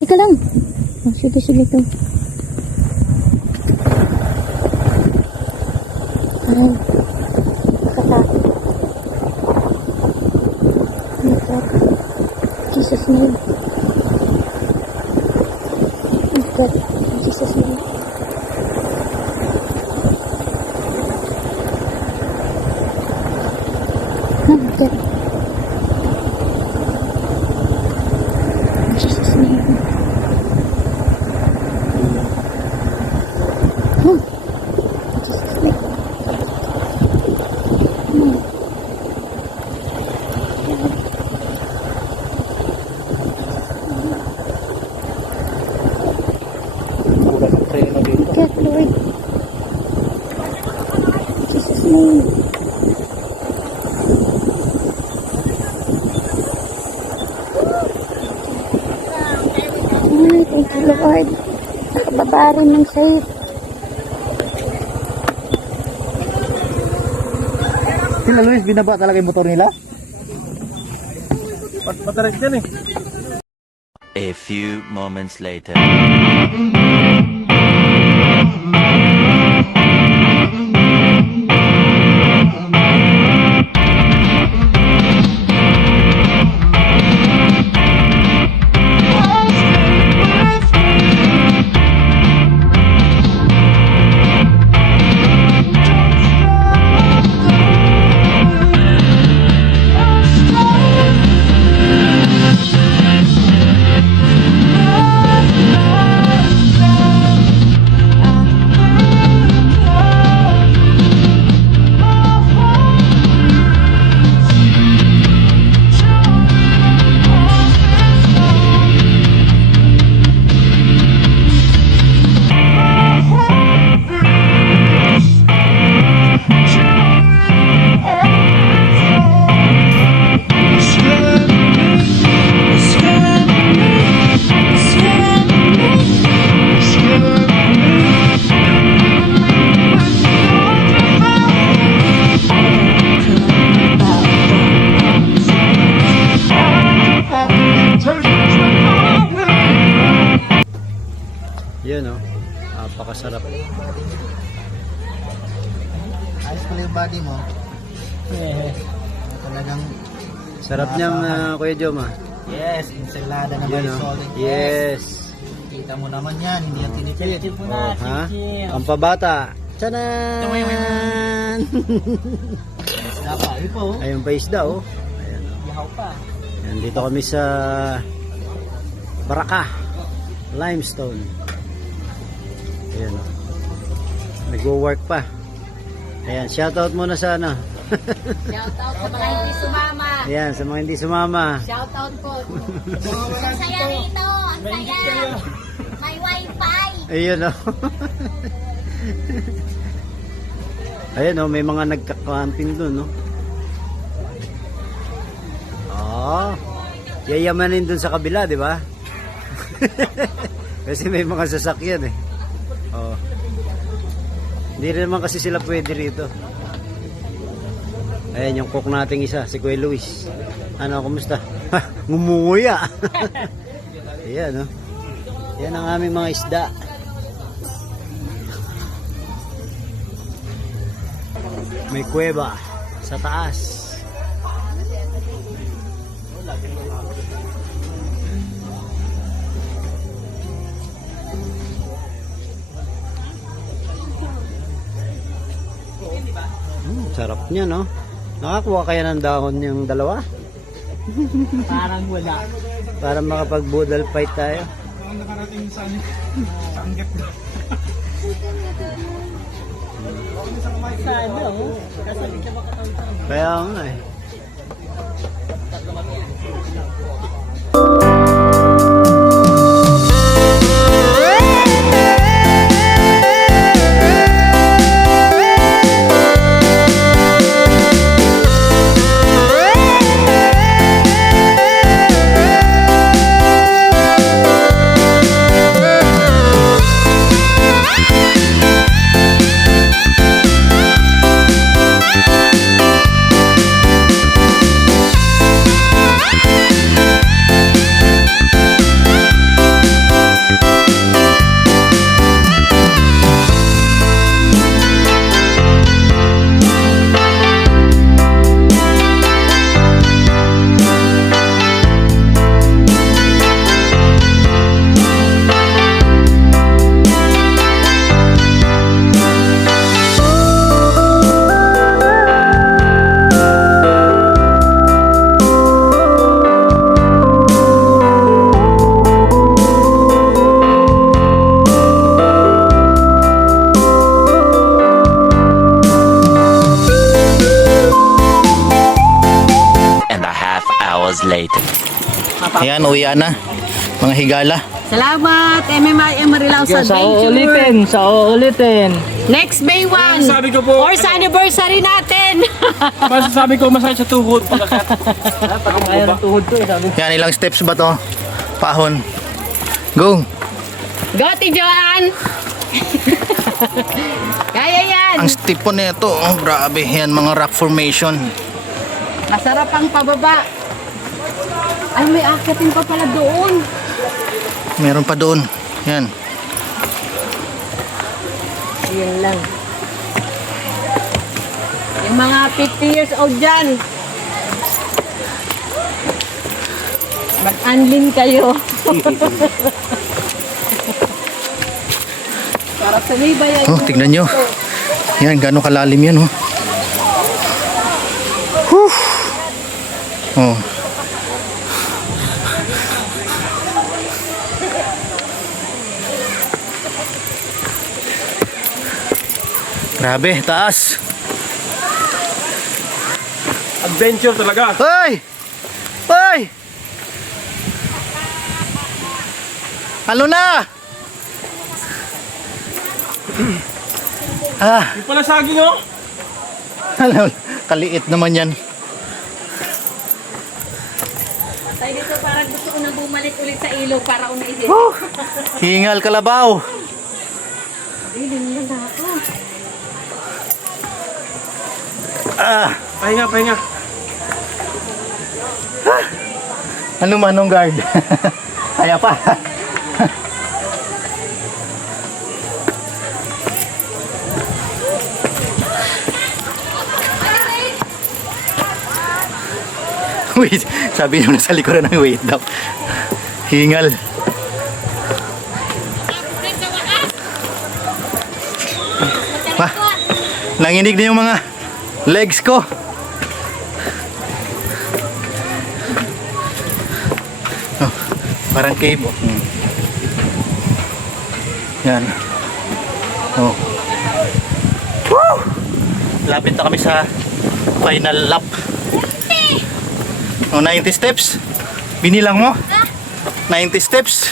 Teka lang. Oh, sige to. Ay. Kata. Oh God. Jesus name. Oh God. Jesus name. Oh God. Jesus name. Oh. Jesus name. God, Lord. Jesus name. Ay, thank you, Lord. Nakababa rin ng safe. Sila Luis, binaba talaga yung motor nila? Patarik yan eh. A few moments later. Yan o, napakasarap. Ayos pala yung body mo. Talagang Sarap niyang Kuya Joma. yes, ensalada na may Yan o. solid. Yes. Kita mo naman yan, hindi yan tinipid. Oh, ha? Ang pabata. Tchanan! Isda pa, ipo. Ayun pa isda oh. Ayan o. Ihaw pa. Yan, dito kami sa Baraka, Limestone. Ayan o. Nag-work pa. Ayan, shoutout muna sa ano. Shoutout sa mga hindi sumama. Ayan, sa mga hindi sumama. Shoutout po. Ang saya rito. Ang saya. May wifi. Ayun o. Ayan o, may mga nagka-camping dun no. Oh, yayamanin dun sa kabila, di ba? Kasi may mga sasakyan eh. Oh. Hindi rin naman kasi sila pwede rito. Ayan yung cook nating isa, si Kuya Luis. Ano, kumusta? Ngumunguya. Ayan, no? Yan ang aming mga isda. May kuweba sa taas. Sarap niya, no? Nakakuha kaya ng dahon yung dalawa? Parang wala. Para makapag-budal fight tayo. Parang nakarating sa sanggit. Sana, oh. Kasali ka makatawag. Kaya nga eh. Ayan, uwian na. Mga higala. Salamat, MMI Marilaos Sa Adventure. uulitin, sa uulitin. Next May 1. Sabi ko po, Or sa anniversary natin. masasabi ko masakit sa tuhod. Kaya ng tuhod ko eh, sabi. Yan, ilang steps ba to? Pahon. Go! Go, Ti Joanne. Kaya yan. Ang steep po nito, oh, grabe. Yan, mga rock formation. Masarap ang pababa. Ay, may akyatin pa pala doon. Meron pa doon. Yan. Ayan lang. Yung mga 50 years old dyan. Mag-unlin kayo. Para sumibay ay Oh, tignan nyo. Yan, gano'ng kalalim yan, oh. Whew. Oh. Grabe, taas. Adventure talaga. Hoy! Hoy! Ano na? Yung pala saging oh. Kaliit naman yan. tayo dito, parang gusto ko na bumalik ulit sa ilog para umiisin. Hingal kalabaw. Pahinga, pahinga. Ano manong guard? Kaya pa. Wait, sabi nyo nasa likuran ng wait daw. Hingal. Pa, nanginig na yung mga legs ko. Oh, parang cave. Oh. Yan. Oh. Woo! Lapit na kami sa final lap. Oh, 90 steps. Binilang mo? 90 steps.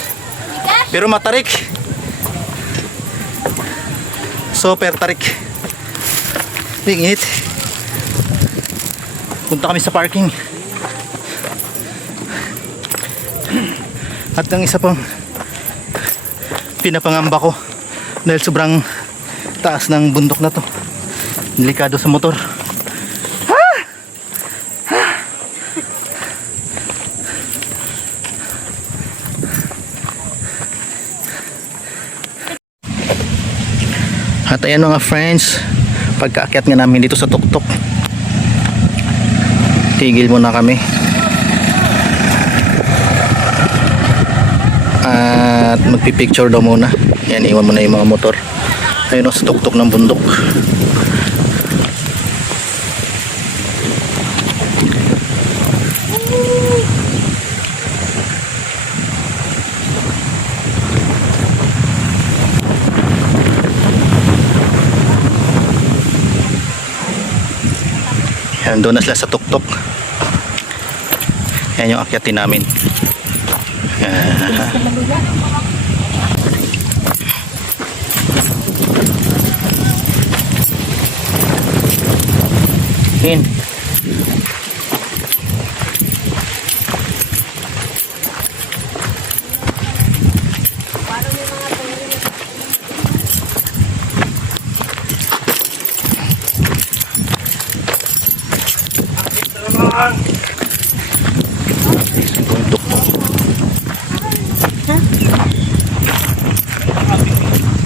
Pero matarik. Super tarik. Init. Punta kami sa parking. At ang isa pang pinapangamba ko dahil sobrang taas ng bundok na to. Delikado sa motor. At ayan mga friends, pagkaakyat nga namin dito sa tuktok, tigil muna kami at magpipicture daw muna. Yan, iwan muna yung mga motor. Ayun o, sa tuktok ng bundok. Yan, doon na sila sa tuktok. Yan yung akyatin namin. Yan.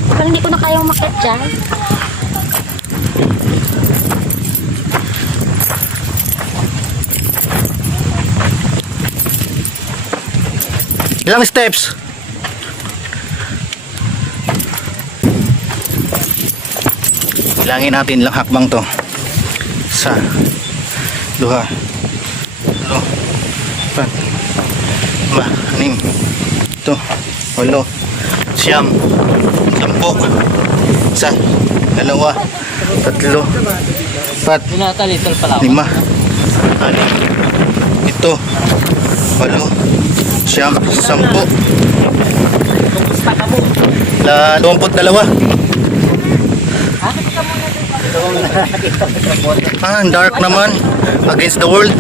Pero hindi ko na kaya umakyat dyan. Ilang steps? Bilangin natin ilang hakbang to. Isa, dua, lo, pat, lima, anim, ito, walo, siyam, sampo, isa, dalawa, tatlo, pat, Pinatalital pala ako. lima, anim, ito, walo, Siyam, 10. 22. Ang dark naman. Against the world.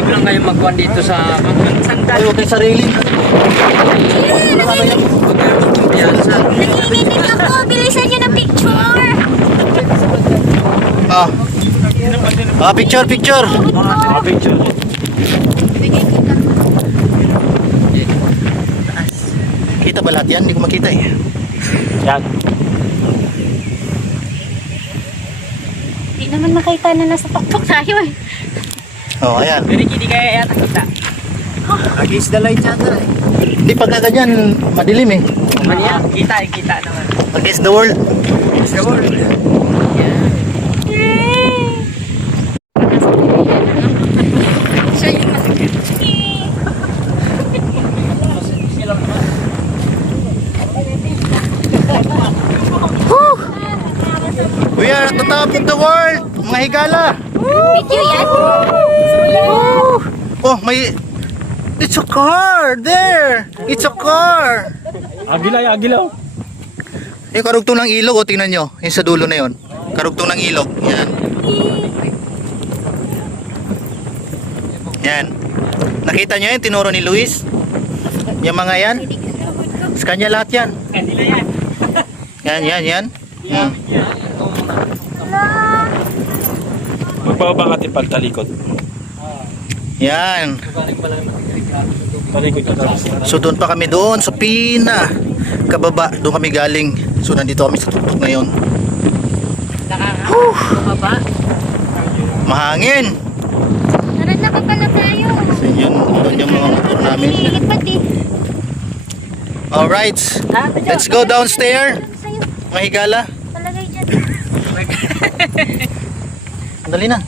Bilang kayo magkuhan dito sa sandal. Ayaw kay sarili. Nanginginig ako. Bilisan nyo ng picture. Picture. Kita ba lahat yan? Hindi ko makita eh. Yan. Hindi naman makita na nasa tuktok tayo eh. Ayan. Pero hindi kaya yata kita. Against the light yata eh. Hindi pagka ganyan, madilim eh. Maniya, kita naman. Against the world. We are at the top of the world, mga higala. Video yan? Oh, may... It's a car! There! It's a car! Agilaw. Yung karugtong ng ilog, tingnan nyo. Yung sa dulo na yon. Karugtong ng ilog. Yan. Yan. Nakita nyo yun? Tinuro ni Luis? Yung mga yan? Sa kanya lahat yan. Yan. Magbaba ka tipag talikod. Yan. Talikod ka tapos. So doon pa kami doon sa kababa. Doon kami galing. So nandito kami sa tuktok ngayon. Baba. Mahangin. Tara na pa pala tayo. So yun, doon yung mga motor namin. Nililipat eh. Alright. Let's go downstairs. Sa'yo. Mga higala. Palagay dyan. Dali na.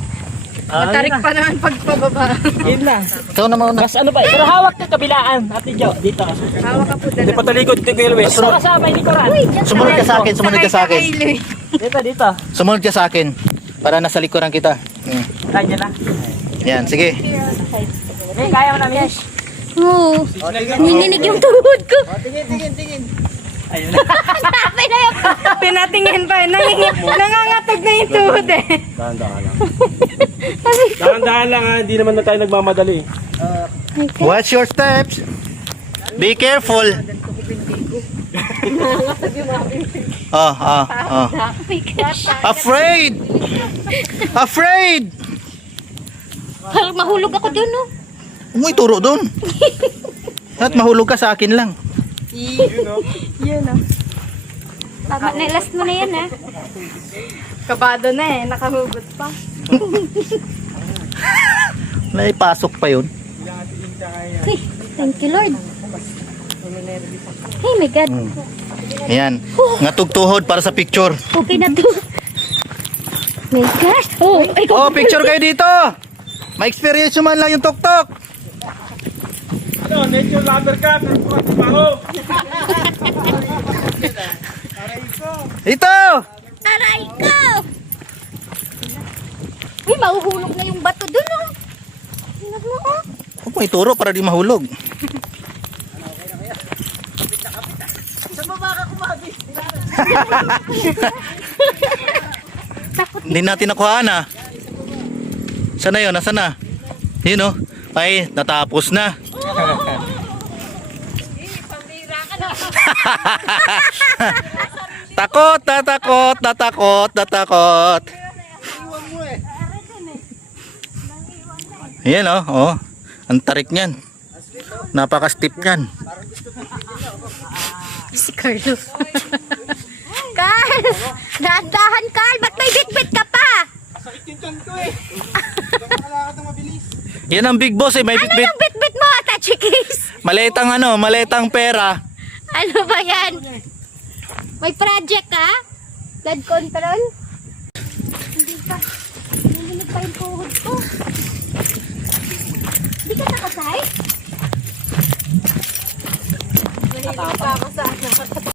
Matarik pa naman pagpababa. Yun na. Ikaw na muna. Mas ano ba? Pero hawak ka kabilaan. Ate Jo, dito. Hawak ka po Hindi pa talikod. Ito Kuya Luis. Ito kasama, hindi ko ran. Sumunod ka sa akin. Dito. Sumunod ka sa akin. Para nasa likuran kita. Kanya na. Yan, sige. Eh, kaya mo na, Mish. Oo. Nanginginig yung tuhod ko. Ayun. Tapay na yung Pinatingin pa. Nangangatag na yung tuhod eh. Dahan-dahan lang ha. Hindi naman na tayo nagmamadali. Watch your steps. Be careful. Oh. Afraid. Parang mahulog ako dun, no? Umuy turo doon. At mahulog ka sa akin lang. Yun o. Tama na, last mo na yan, ha? Kabado na eh. Nakahugot pa. May pasok pa yun. Hey, thank you, Lord. Hey, my God. Ayan. Ngatugtuhod para sa picture. Okay na to. My gosh. Oh, ay, Oh, picture kayo dito. Ma-experience nyo man lang yung tuktok. Ano, nature lover ka. Pero trabaho. Ito. aray ko. Uy, mahuhulog na yung bato dun, oh. Tingnan mo, oh. Huwag mo ituro para di mahulog. Hindi natin nakuhaan ah. Sana yun? Nasaan na? Yun oh. Ay, natapos na. Takot. Ayan oh. Oh. Ang tarik niyan. Napaka-steep niyan. Si Carlo. Carl! Dahan-dahan, Carl! Ba't may bit-bit ka pa? Yan ang big boss eh. May Ano bitbit. yung bit-bit mo, Atachi Case? Maletang pera. Ano ba yan? May project ka? Blood control? Hindi pa. Nanginig pa yung tuhod ko. Hindi ka nakasay? Nahilig pa ako sa ano.